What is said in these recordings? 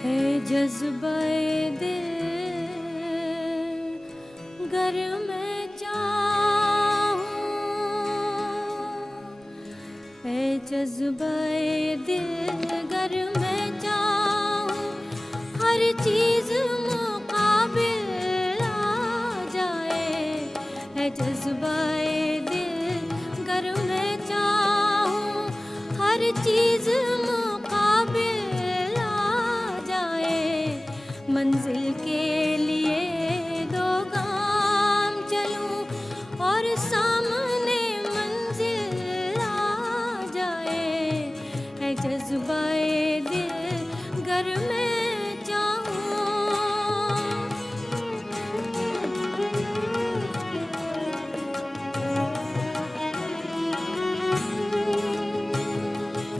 है जज्बाए दिल गर मैं चाहूं, है जज्बाए दिल गर मैं चाहूं, हर चीज मुकाबिल आ जाए। है जज्बाए दिल गर मैं चाहूं, हर चीज मुकाबिल आ जाए। मंजिल के लिए दो गाम चलूं और सामने मंजिल आ जाए। है जज्बाए दिल गर मैं चाहूं,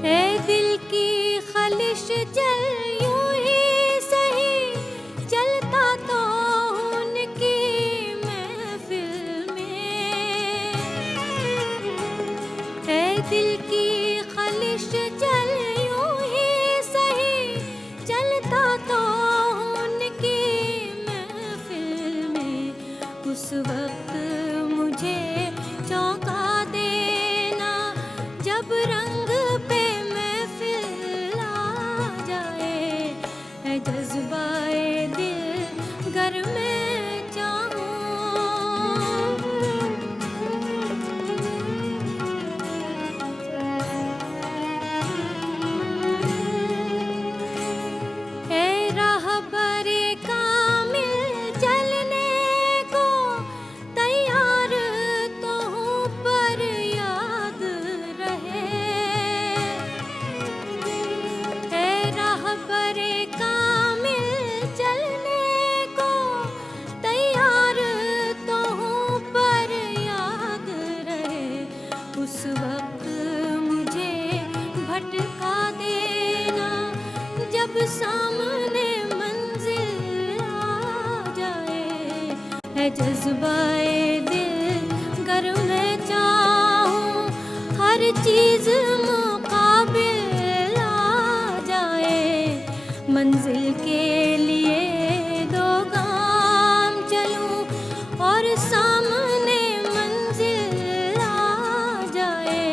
है दिल की खलिश जल यूं ही सही, चलता तो उनकी महफिल में। है दिल की खलिश जल यूं ही सही, चलता तो उनकी महफिल में। उस वक्त मुझे चौंका देना जब रंग पे महफिल आ जाए। है जज्बाए दिल गर मैं चाहूं, है राहबरे कामिल चलने को तैयार तो हूँ पर याद रहे। है राहबरे कामिल चलने को तैयार तो हूँ पर याद रहे। उस वक्त मुझे भटका देना जब सामने मंजिल आ जाए। है जज्बाए दिल गर मैं चाहूं, हर चीज मुकाबिल आ जाए। मंजिल के लिए दो गाम चलूं और सामने मंजिल आ जाए।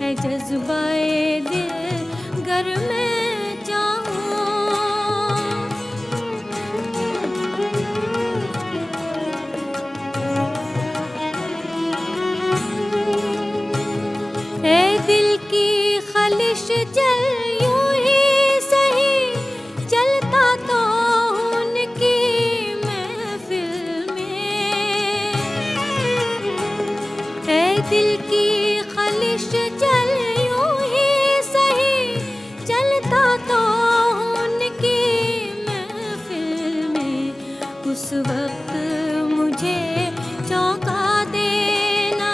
है जज्बाए दिल गर मैं चाहूं, है दिल की खलिश जल यूं ही सही, चलता तो उनकी महफिल में। है दिल की खलिश जल यूं ही सही, चलता तो उनकी महफिल में। उस वक्त मुझे चौंका देना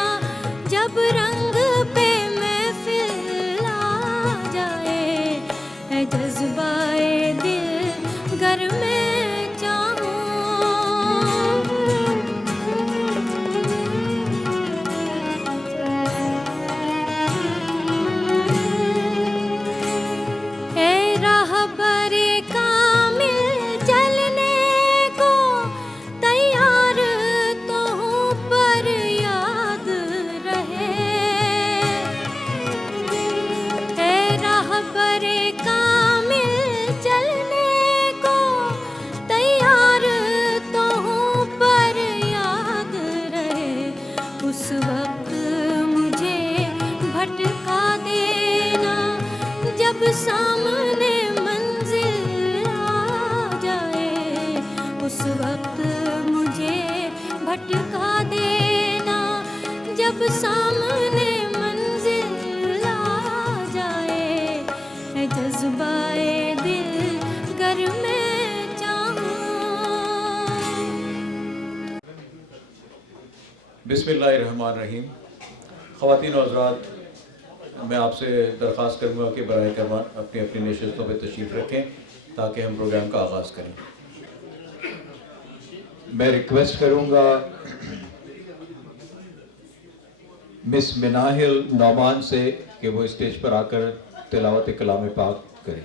जब रंग पे महफिल आ जाए। है जज्बाए दिल गर मैं चाहूं, है राहबरे कामिल चलने को तैयार तो हूँ पर याद रहे। है राहबरे कामिल चलने को तैयार तो हूँ पर याद रहे। उस वक्त मुझे भटका देना जब सामने मंजिल आ जाए। उस वक्त मुझे भटका देना जब सामने मंजिल आ जाए। है जज्बाए दिल गर मैं चाहूं। बिस्मिल्लाहिर्रहमानिर्रहीम। ख़वातीन और हज़रात, मैं आपसे दरख्वास्त करूँगा कि बराए करम अपनी अपनी नशिस्तों पर तशरीफ़ रखें ताकि हम प्रोग्राम का आगाज़ करें। मैं रिक्वेस्ट करूँगा मिस मिनाहिल नौमान से कि वो स्टेज पर आकर तिलावत कलाम पाक करें।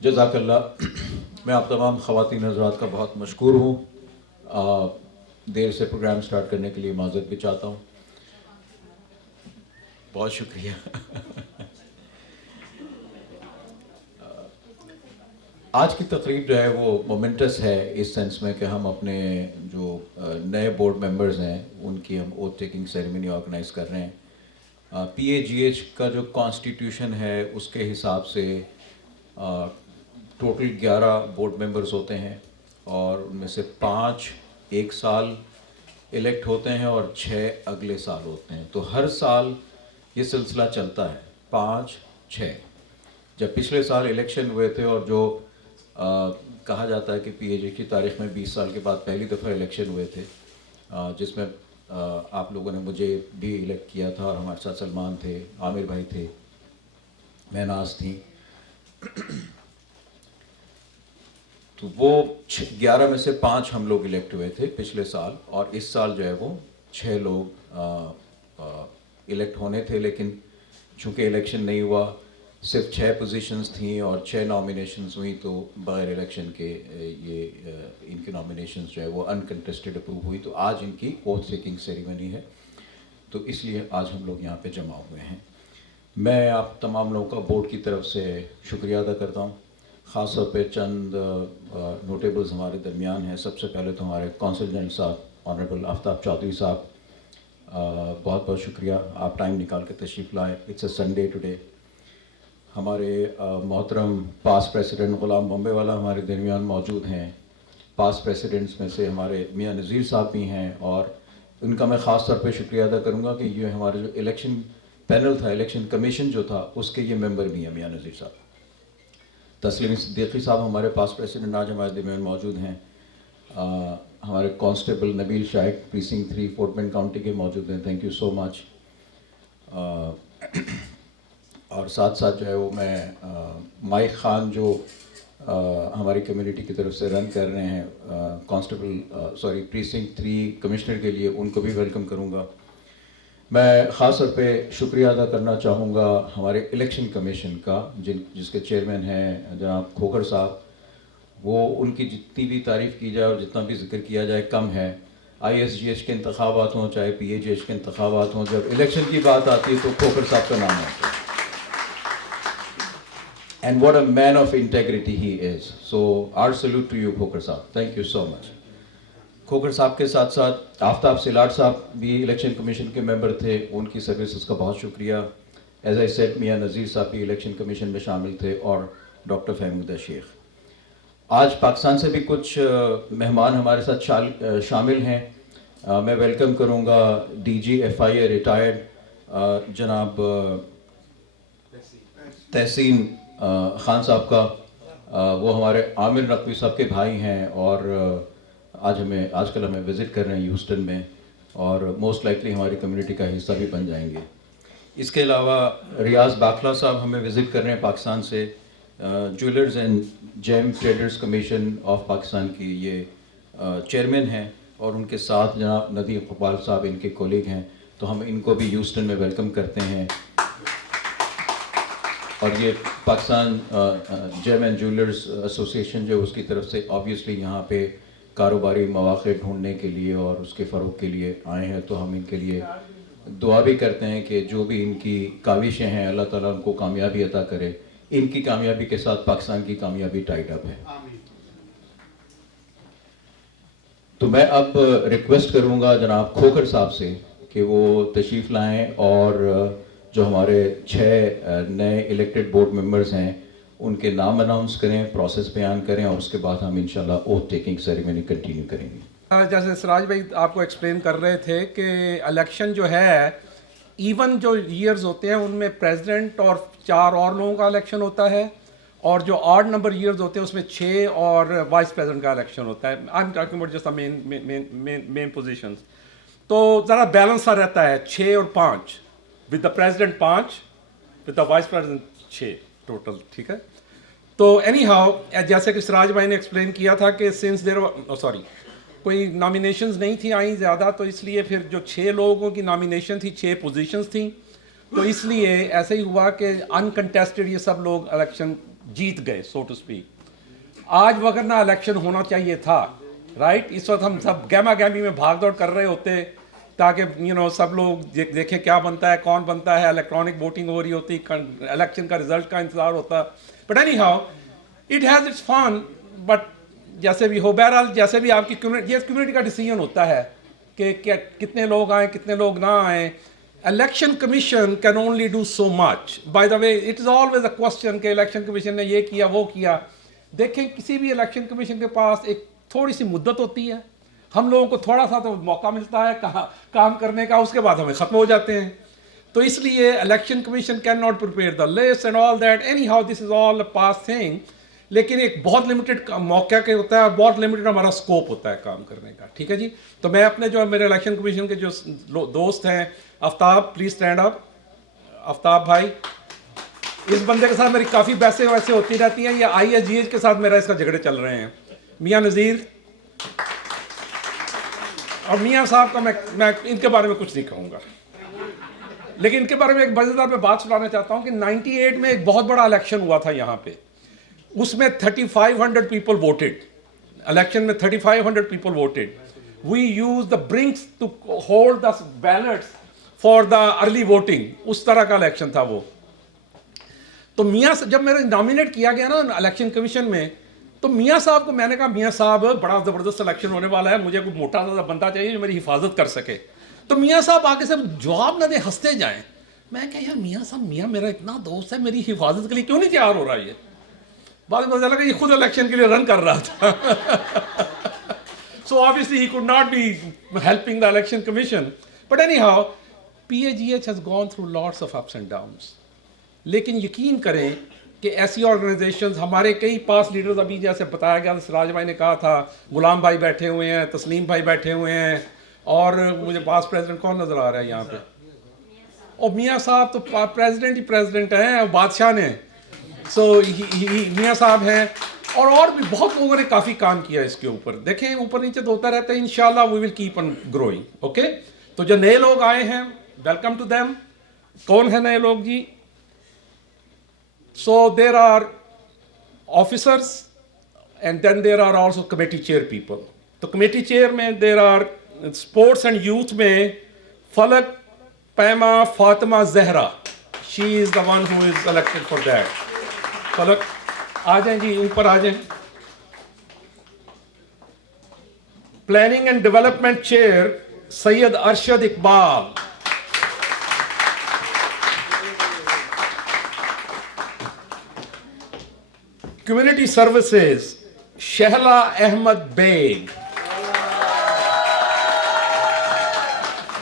जज़ाकल्लाह। मैं आप तमाम ख़वातीन हज़रात का बहुत मशकूर हूँ। देर से प्रोग्राम स्टार्ट करने के लिए माज़रत भी चाहता हूँ। बहुत शुक्रिया। आज की तकरीब जो है वो मोमेंटस है इस सेंस में कि हम अपने जो नए बोर्ड मेंबर्स हैं उनकी हम ओथ टेकिंग सेरेमनी ऑर्गेनाइज कर रहे हैं। PAGH का जो कॉन्स्टिट्यूशन है उसके हिसाब से टोटल 11 बोर्ड मेंबर्स होते हैं और उनमें से 5 एक साल इलेक्ट होते हैं और 6 अगले साल होते हैं। तो हर साल ये सिलसिला चलता है 5 6। जब पिछले साल इलेक्शन हुए थे और जो कहा जाता है कि PAGH की तारीख़ में 20 साल के बाद पहली दफ़ा इलेक्शन हुए थे, जिसमें आप लोगों ने मुझे भी इलेक्ट किया था और हमारे साथ सलमान थे, आमिर भाई थे, महनाज थी। तो वो 11 में से 5 हम लोग इलेक्ट हुए थे पिछले साल और इस साल जो है वो 6 लोग इलेक्ट होने थे, लेकिन चूँकि इलेक्शन नहीं हुआ, सिर्फ 6 पोजीशंस थी और 6 नॉमिनेशंस हुई, तो बगैर इलेक्शन के ये इनके नॉमिनेशंस जो है वो अनकंटेस्टेड अप्रूव हुई। तो आज इनकी ओथ टेकिंग सेरेमनी है, तो इसलिए आज हम लोग यहाँ पे जमा हुए हैं। मैं आप तमाम लोगों का बोर्ड की तरफ से शुक्रिया अदा करता हूँ। ख़ास तौर पे चंद नोटेबल्स हमारे दरमियान हैं। सबसे पहले तो हमारे कौंसल जनरल साहब ऑनरेबल आफ्ताब चौधरी साहब, बहुत बहुत शुक्रिया, आप टाइम निकाल के तशरीफ़ लाए। It's a Sunday today. हमारे मोहतरम पास प्रेसिडेंट ग़ुलाम बॉम्बे वाला हमारे दरमियान मौजूद हैं। पास प्रेसिडेंट्स में से हमारे मियाँ नज़ीर साहब भी हैं और उनका मैं ख़ास तौर पे शुक्रिया अदा करूँगा कि ये हमारे जो इलेक्शन पैनल था, इलेक्शन कमीशन जो था, उसके ये मेंबर भी हैं मियाँ नज़ीर साहब। तस्लीम सिद्दीकी साहब हमारे पास प्रेसिडेंट आज हमारे दरमियान मौजूद हैं। हमारे constable Nabeel Shaikh precinct 3 Fort Bend County के मौजूद हैं, थैंक यू सो मच। और साथ साथ जो है वो मैं माइक ख़ान जो हमारी कम्युनिटी की तरफ से रन कर रहे हैं कांस्टेबल प्रीसिंक्ट 3 कमिश्नर के लिए, उनको भी वेलकम करूँगा। मैं ख़ास तौर पे शुक्रिया अदा करना चाहूँगा हमारे इलेक्शन कमीशन का, जिसके चेयरमैन हैं जनाब खोखर साहब। वो उनकी जितनी भी तारीफ़ की जाए और जितना भी जिक्र किया जाए कम है। ISGH के इंतखाबात हों चाहे PAGH के इंतखाबात हों, जब इलेक्शन की बात आती है तो खोखर साहब का नाम आता है। And what a man of integrity he is. So our salute to you, Khokhar साहब. Thank you so much. Khokhar साहब के साथ साथ आफ्ताब सिलाट साहब भी इलेक्शन कमीशन के मेंबर थे, उनकी सर्विसेज का बहुत शुक्रिया। एज आई सेड, मियाँ नज़ीर साहब भी इलेक्शन कमीशन में शामिल थे और डॉक्टर फहमीदा शेख। आज पाकिस्तान से भी कुछ मेहमान हमारे साथ शामिल हैं। मैं वेलकम करूँगा DG FIA रिटायर्ड जनाब तहसीन ख़ान साहब का। वो हमारे आमिर नकवी साहब के भाई हैं और आजकल हमें विज़िट कर रहे हैं ह्यूस्टन में और मोस्ट लाइकली हमारी कम्युनिटी का हिस्सा भी बन जाएंगे। इसके अलावा रियाज बाखला साहब हमें विज़िट कर रहे हैं पाकिस्तान से। Jewellers and gem traders commission of Pakistan की ये चेयरमैन हैं और उनके साथ जनाब नदीम इकबाल साहब इनके कोलीग हैं, तो हम इनको भी ह्यूस्टन में वेलकम करते हैं। और ये Pakistan gem and jewellers association जो उसकी तरफ से ऑब्वियसली यहाँ पे कारोबारी मौक़े ढूंढने के लिए और उसके फ़रोग़ के लिए आए हैं, तो हम इनके लिए दुआ भी करते हैं कि जो भी इनकी काविशें हैं अल्लाह ताला उनको कामयाबी अता करे। इनकी कामयाबी के साथ पाकिस्तान की कामयाबी टाइड अप है। तो मैं अब रिक्वेस्ट करूँगा जनाब खोखर साहब से कि वो तशरीफ़ लाएँ और जो हमारे 6 नए इलेक्टेड बोर्ड मेंबर्स हैं उनके नाम अनाउंस करें, प्रोसेस बयान करें और उसके बाद हम इंशाल्लाह ओथ टेकिंग सेरेमनी कंटिन्यू करेंगे। जैसे सिराज भाई आपको एक्सप्लेन कर रहे थे कि इलेक्शन जो है, इवन जो ईयर्स होते हैं उनमें प्रेसिडेंट और 4 और लोगों का इलेक्शन होता है, और जो ऑड नंबर ईयर्स होते हैं उसमें 6 और वाइस प्रेसिडेंट का इलेक्शन होता है। I am talking about just the main positions. तो ज़रा बैलेंस सा रहता है, 6 और 5, with the president 5, with the vice president 6 total, ठीक है। तो एनी हाउ, जैसे कि सिराज भाई ने एक्सप्लेन किया था कि सिंस देयर सॉरी कोई नॉमिनेशंस नहीं थी आई ज़्यादा, तो इसलिए फिर जो 6 लोगों की नॉमिनेशन थी, 6 पोजीशंस थी, तो इसलिए ऐसे ही हुआ कि अनकंटेस्टेड ये सब लोग इलेक्शन जीत गए, सो टू स्पीक। आज वगरना इलेक्शन होना चाहिए था, राइट। इस वक्त हम सब गहमा गहमी में भाग दौड़ कर रहे होते ताकि सब लोग देखें क्या बनता है, कौन बनता है, इलेक्ट्रॉनिक वोटिंग हो रही होती, इलेक्शन का रिजल्ट का इंतजार होता। But anyhow it has it's fun. But जैसे भी हो, बहरहाल जैसे भी आपकी कम्युनिटी का डिसीजन होता है कि कितने लोग आए, कितने लोग ना आए। Election commission can only do so much. By the way, it is always a question कि इलेक्शन कमीशन ने ये किया, वो किया। देखें, किसी भी इलेक्शन कमीशन के पास एक थोड़ी सी मुद्दत होती है, हम लोगों को थोड़ा सा तो मौका मिलता है काम करने का, उसके बाद हमें ख़त्म हो जाते हैं। तो इसलिए election commission can not prepare the list and all that. Any how this is all a pass thing, लेकिन एक बहुत लिमिटेड मौका के होता है और बहुत लिमिटेड हमारा स्कोप होता है काम करने का, ठीक है जी। तो मैं अपने जो मेरे इलेक्शन कमीशन के जो दोस्त हैं, Aftab please stand up. Aftab भाई, इस बंदे के साथ मेरी काफ़ी बहसें वैसे होती रहती हैं, या ISGH के साथ मेरा इसका झगड़े चल रहे हैं। मियाँ नज़ीर और मियाँ साहब का मैं इनके बारे में कुछ नहीं कहूँगा, लेकिन इनके बारे में एक मज़ेदार मैं बात सुनाना चाहता हूँ कि 98 में एक बहुत बड़ा इलेक्शन हुआ था यहाँ पे। उसमें 3500 पीपल वोटेड। इलेक्शन में 3500 people voted. We use the Brinks to hold the ballots for the early voting. उस तरह का इलेक्शन था वो। तो मियाँ जब मेरा नॉमिनेट किया गया ना इलेक्शन कमीशन में, तो मियाँ साहब को मैंने कहा, मियाँ साहब बड़ा ज़बरदस्त इलेक्शन होने वाला है, मुझे कोई मोटा सा बंदा चाहिए जो मेरी हिफाजत कर सके। तो मियाँ साहब आके सब जवाब ना दे, हंसते जाएं। मैं क्या यार, मियाँ साहब, मियाँ मेरा इतना दोस्त है, मेरी हिफाजत के लिए क्यों नहीं तैयार हो रहा है ये। बाद में पता चला कि ये खुद इलेक्शन के लिए रन कर रहा था। So obviously he could not be helping the election commission. But any how, PAGH has gone through lots of ups and downs. लेकिन यकीन करें कि ऐसी ऑर्गेनाइजेशंस, हमारे कई पास लीडर्स, अभी जैसे बताया गया, सिराज भाई ने कहा था, गुलाम भाई बैठे हुए हैं, तस्लीम भाई बैठे हुए हैं, और मुझे पास प्रेसिडेंट कौन नज़र आ रहा है यहाँ पे, और मियाँ साहब तो प्रेसिडेंट ही प्रेसिडेंट हैं, बादशाह ने। सो मियाँ साहब हैं, और भी बहुत लोगों ने काफ़ी काम किया इसके ऊपर। देखें, ऊपर नीचे तो होता रहता है, इंशाल्लाह we will keep on growing. Okay, तो जो नए लोग आए हैं, वेलकम टू देम। कौन है नए लोग जी? So there are officers and then there are also committee chair people. तो committee chair में there are sports and youth में फलक पैमा Fatima Zahra, she is the one who is elected for that. फलक आ जाएं जी, ऊपर आ जाएं। Planning and Development Chair Syed Arshad Iqbal. Community Services Shahla Ahmed Baig.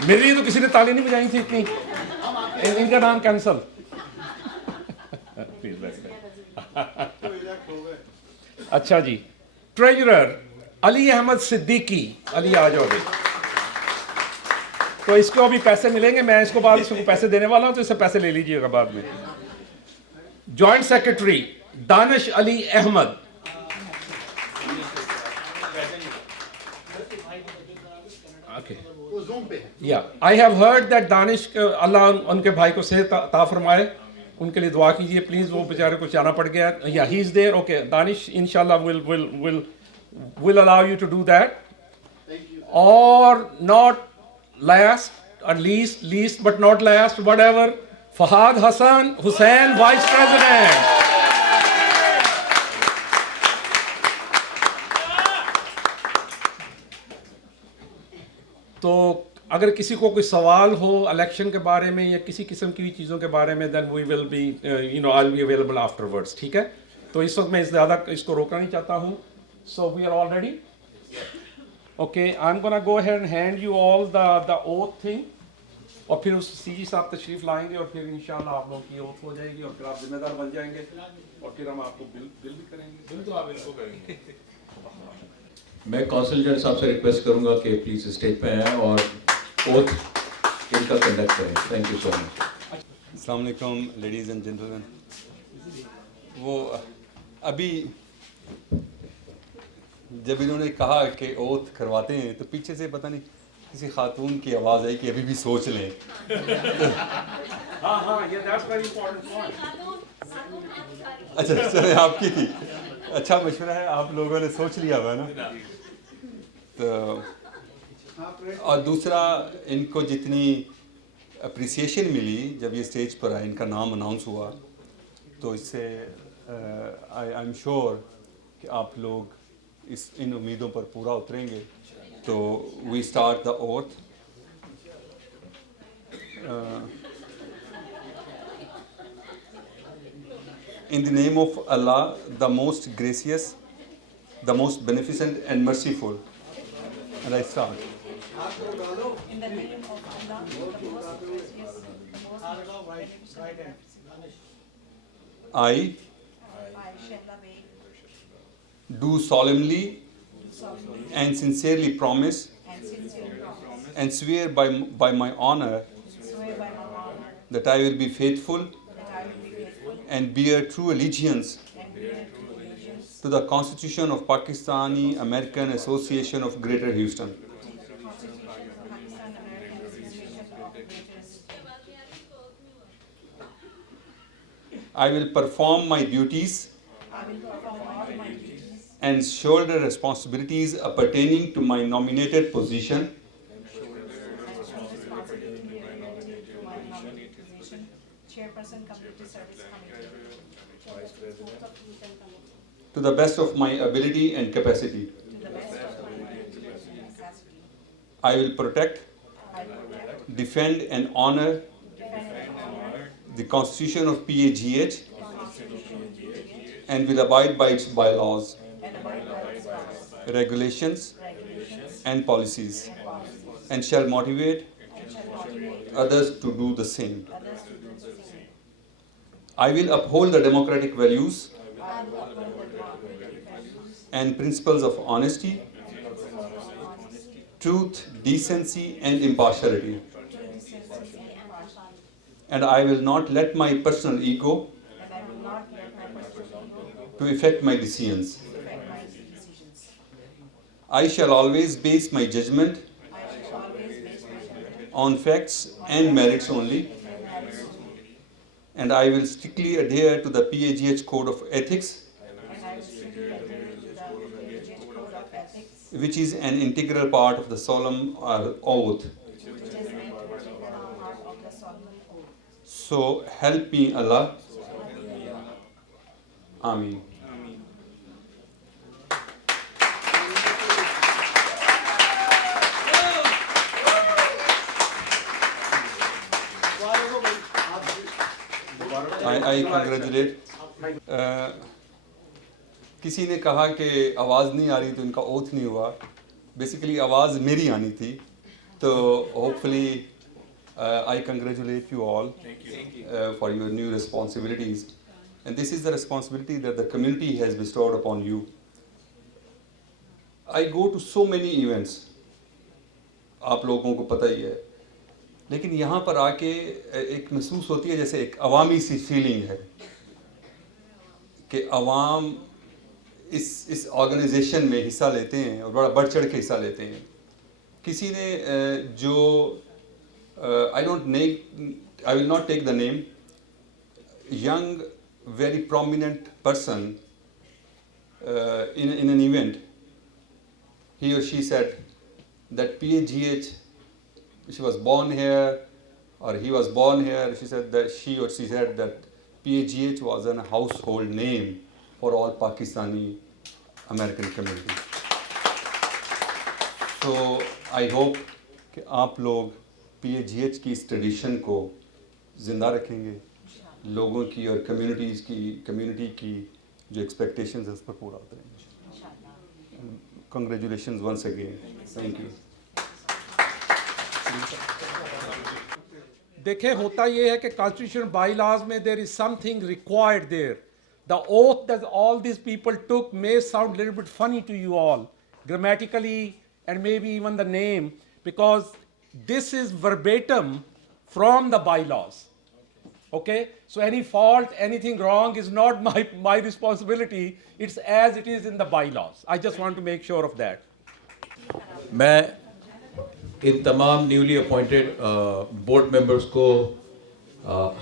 मेरे लिए तो किसी ने ताली नहीं बजाई थी इतनी। इनका नाम कैंसल। अच्छा जी, ट्रेजरर अली अहमद सिद्दीकी। अली आ जाओ भाई। तो इसको अभी पैसे मिलेंगे, मैं इसको बाद इसको पैसे देने वाला हूं, तो इससे पैसे ले लीजिएगा बाद में। Joint secretary Danish Ali Ahmad. या I have heard that Danish, अल्लाह उनके भाई को सेहत अता फरमाए, उनके लिए दुआ कीजिए प्लीज। वो बेचारे को जाना पड़ गया। Yeah he is there. Okay Danish, इंशाल्लाह will allow you to do that. Or not last, or least but not last, whatever, Fahad Hassan Hussain, Vice President. तो अगर किसी को कोई सवाल हो इलेक्शन के बारे में या किसी किस्म की भी चीज़ों के बारे में, then we will be I will be available afterwards, ठीक है। तो इस वक्त मैं ज़्यादा इसको रोकना नहीं चाहता हूँ। So we are all ready. Okay, I'm gonna go ahead and hand you all the oath thing. और फिर उस सीजी साहब तशरीफ लाएंगे और फिर इंशाल्लाह आप लोगों की ओथ हो जाएगी और फिर आप जिम्मेदार बन जाएंगे और फिर हम आपको बिल भी करेंगे। बिल तो आप बिल्कुल करेंगे। मैं कौंसल जनरल साहब से रिक्वेस्ट करूंगा कि प्लीज स्टेज पे आएं और ओथ इनका कंडक्ट करें। Thank you so much. अस्सलाम वालेकुम लेडीज़ एंड जेंटलमैन। वो अभी जब इन्होंने कहा कि ओथ करवाते हैं तो पीछे से पता नहीं किसी खातून की आवाज़ आई कि अभी भी सोच लें। हाँ ये दैट्स वेरी इंपॉर्टेंट पॉइंट। अच्छा चले आपकी थी, अच्छा मशवरा है, आप लोगों ने सोच लिया हुआ ना। तो और दूसरा, इनको जितनी अप्रिसिएशन मिली जब ये स्टेज पर आए, इनका नाम अनाउंस हुआ, तो इससे आई एम श्योर कि आप लोग इन उम्मीदों पर पूरा उतरेंगे। तो we start the oath. In the name of Allah, the most gracious, the most beneficent and merciful. And I start. In the name of Allah, the most gracious, the most beneficent. I I shall obey, do solemnly solemnly and sincerely promise and sincerely promise, and swear by my honor swear by my honor, that I will be faithful that I will be faithful and bear true allegiance and bear true allegiance to the Constitution of Pakistani American Association of Greater Houston. to the Constitution of Pakistan American Association of Greater Houston. I will perform my duties I will perform all my duties and shoulder responsibilities appertaining to my nominated position and responsibility related to my nominated position, Chairperson Community Service Committee, to the best of my ability and capacity. to the best of my ability and capacity. I will protect, I will protect, defend and honor defend and honor the Constitution of PAGH the Constitution of PAGH and will abide by its bylaws, and abide by its laws, regulations regulations, and policies, and policies, and shall motivate and shall motivate others to do the same. others to do the same. I will uphold the democratic values I will uphold the democratic values and principles of honesty, and principles of honesty, truth, decency and impartiality. true decency and impartiality, And I will not let my personal ego and I will not let my personal ego to affect my decisions. affect my decisions. I shall always base my judgment I shall always base my judgment on facts and merits only, on merits only, and I will strictly adhere to the PAGH Code of Ethics, and I will strictly adhere to the PAGH Code of Ethics, which is an integral part of the solemn oath. which is an integral part of the solemn oath. So help me Allah. Ameen. I congratulate. किसी ने कहा कि आवाज़ नहीं आ रही तो इनका oath नहीं हुआ। बेसिकली आवाज़ मेरी आनी थी, तो hopefully I congratulate you all for your new responsibilities, and this is the responsibility that the community has bestowed upon you. I go to so many events, आप लोगों को पता ही है, लेकिन यहाँ पर आके एक महसूस होती है जैसे एक अवामी सी फीलिंग है कि अवाम इस ऑर्गेनाइजेशन में हिस्सा लेते हैं और बड़ा बढ़ चढ़ के हिस्सा लेते हैं। किसी ने जो I will not take the name, young, very prominent person in an event, he or she said that PAGH, she was born here or he was born here, she said that she said that PAGH was a household name for all Pakistani American community. So I hope कि आप लोग PAGH की इस tradition को ज़िंदा रखेंगे, लोगों की और कम्युनिटी की जो एक्सपेक्टेशंस है उस पर पूरा उतरेंगे। Congratulations once again. Thank you. देखें, होता ये है कि कॉन्स्टिट्यूशन बाई लॉज में there is something required there. The oath that all these people took may sound a little bit funny to you all, grammatically and maybe even the name, because this is verbatim from the bylaws. Okay, so any fault, anything wrong is not my responsibility. It's as it is in the bylaws. I just want to make sure of that. मैं इन तमाम newly appointed board members को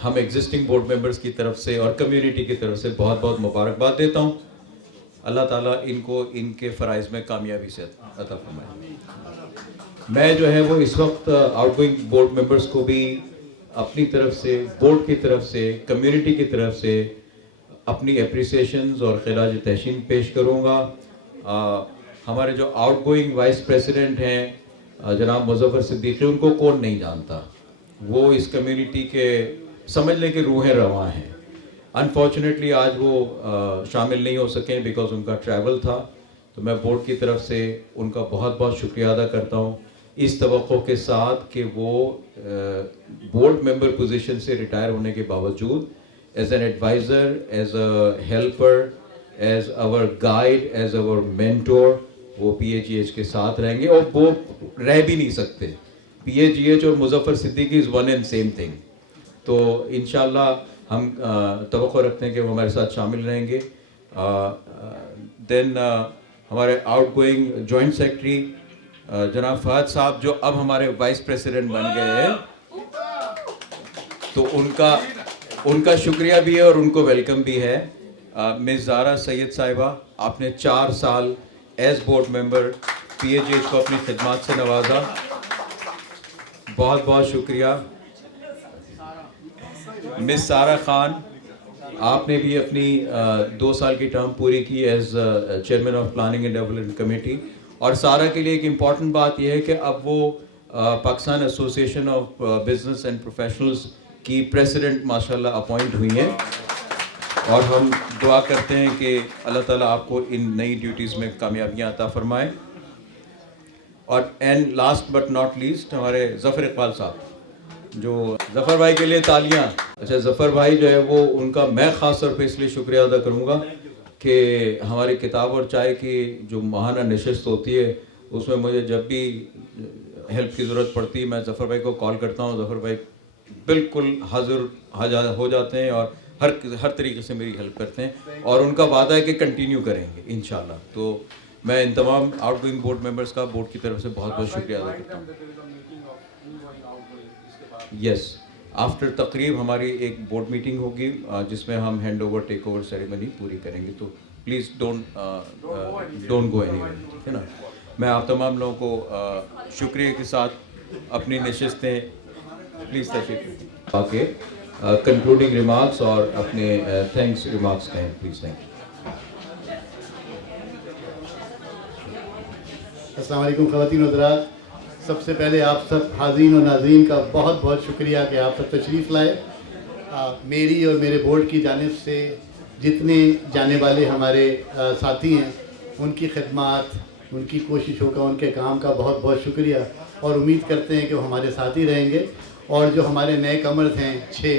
हम existing board members की तरफ से और community की तरफ से बहुत बहुत मुबारकबाद देता हूँ. अल्लाह ताला इनको इनके फ़राइज़ में कामयाबी से अता फरमाए. मैं जो है वो इस वक्त आउटगोइंग बोर्ड मेंबर्स को भी अपनी तरफ से, बोर्ड की तरफ से, कम्युनिटी की तरफ से अपनी एप्रिसिएशंस और खिराज तहसीन पेश करूँगा. हमारे जो आउटगोइंग वाइस प्रेसिडेंट हैं जनाब मुज़फ़्फ़र सिद्दीकी, उनको कौन नहीं जानता. वो इस कम्युनिटी के समझने के रूहें रवां हैं. अनफॉर्चुनेटली आज वो शामिल नहीं हो सके बिकॉज उनका ट्रैवल था. तो मैं बोर्ड की तरफ से उनका बहुत बहुत शुक्रिया अदा करता हूँ, इस तवक्को के साथ कि वो बोर्ड मेंबर पोजीशन से रिटायर होने के बावजूद as an advisor, as a helper, as our guide, as our mentor वो PAGH के साथ रहेंगे. और वो रह भी नहीं सकते. PAGH और Muzaffar Siddiqui is one and same thing. तो इंशाल्लाह हम तवक्को रखते हैं कि वो हमारे साथ शामिल रहेंगे. देन हमारे आउटगोइंग जॉइंट सेक्रेटरी जनाब फहद साहब, जो अब हमारे वाइस प्रेसिडेंट बन गए हैं, तो उनका शुक्रिया भी है और उनको वेलकम भी है. मिस ज़ारा सैयद साहिबा, आपने 4 साल एज बोर्ड मेंबर PAGH को अपनी खिदमत से नवाजा. बहुत बहुत शुक्रिया. मिस सारा खान, आपने भी अपनी 2 साल की टर्म पूरी की as chairman of planning and development committee. और सारा के लिए एक इम्पॉर्टेंट बात यह है कि अब वो Pakistan association of business and professionals की प्रेसिडेंट माशाल्लाह अपॉइंट हुई हैं. और हम दुआ करते हैं कि अल्लाह ताला आपको इन नई ड्यूटीज़ में कामयाबियाँ अता फरमाए. और and last but not least हमारे ज़फ़र इकबाल साहब, जो ज़फ़र भाई के लिए तालियां. अच्छा, ज़फ़र भाई जो है वो उनका मैं ख़ास तौर पे इसलिए शुक्रिया अदा करूँगा कि हमारी किताब और चाय की जो माहाना नशिस्त होती है उसमें मुझे जब भी हेल्प की ज़रूरत पड़ती है मैं ज़फ़र भाई को कॉल करता हूँ. ज़फ़र भाई बिल्कुल हाजिर हो जाते हैं और हर तरीके से मेरी हेल्प करते हैं. और उनका वादा है कि कंटिन्यू करेंगे इंशाल्लाह. तो मैं इन तमाम आउटगोइंग बोर्ड मेंबर्स का बोर्ड की तरफ से बहुत बहुत शुक्रिया अदा करता हूँ. यस, आफ्टर तकरीब हमारी एक बोर्ड मीटिंग होगी जिसमें हम hand over take over ceremony पूरी करेंगे. तो प्लीज़ डोंट गो एनीवेयर, ठीक है ना. मैं आप तमाम लोगों को शुक्रिया के साथ अपनी नशिस्तें प्लीज़ तशरीफ आके कंक्लूडिंग रिमार्क्स और अपने थैंक्स रिमार्क्स कहें प्लीज़. Thank you. अस्सलाम वालेकुम ख़वातीन और हज़रात. सबसे पहले आप सब हाज़रीन और नाज़रीन का बहुत बहुत शुक्रिया कि आप सब तशरीफ़ लाए. मेरी और मेरे बोर्ड की जानिब से जितने जाने वाले हमारे साथी हैं उनकी खिदमत, उनकी कोशिशों का, उनके काम का बहुत बहुत शुक्रिया. और उम्मीद करते हैं कि वो हमारे साथ ही रहेंगे. और जो हमारे नए कमर्स हैं 6,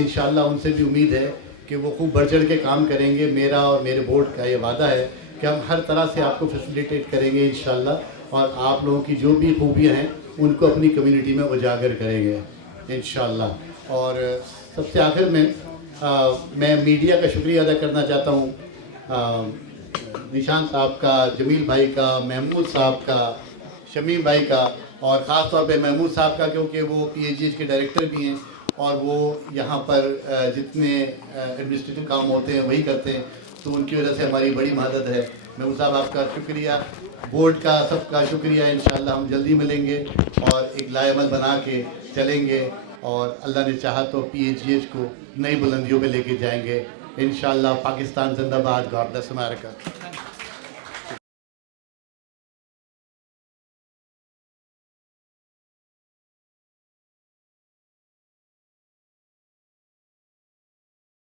इंशाल्लाह उनसे भी उम्मीद है कि वो खूब बढ़ चढ़ के काम करेंगे. मेरा और मेरे बोर्ड का ये वादा है कि हम हर तरह से आपको फैसिलिटेट करेंगे इंशाल्लाह. और आप लोगों की जो भी खूबियाँ हैं उनको अपनी कम्युनिटी में उजागर करेंगे इंशाल्लाह. और सबसे आखिर में मैं मीडिया का शुक्रिया अदा करना चाहता हूँ. निशान साहब का, जमील भाई का, महमूद साहब का, शमीम भाई का, और ख़ास तौर पे महमूद साहब का, क्योंकि वो PAGH के डायरेक्टर भी हैं और वो यहाँ पर जितने एडमिनिस्ट्रेटिव काम होते हैं वही करते हैं. तो उनकी वजह से हमारी बड़ी मदद है. महमूद साहब आपका शुक्रिया, बोर्ड का सबका शुक्रिया. इंशाल्लाह हम जल्दी मिलेंगे और एक लाएमल बना के चलेंगे और अल्लाह ने चाहा तो PAGH को नई बुलंदियों पे लेके जाएंगे इंशाल्लाह. पाकिस्तान जिंदाबाद. God bless America.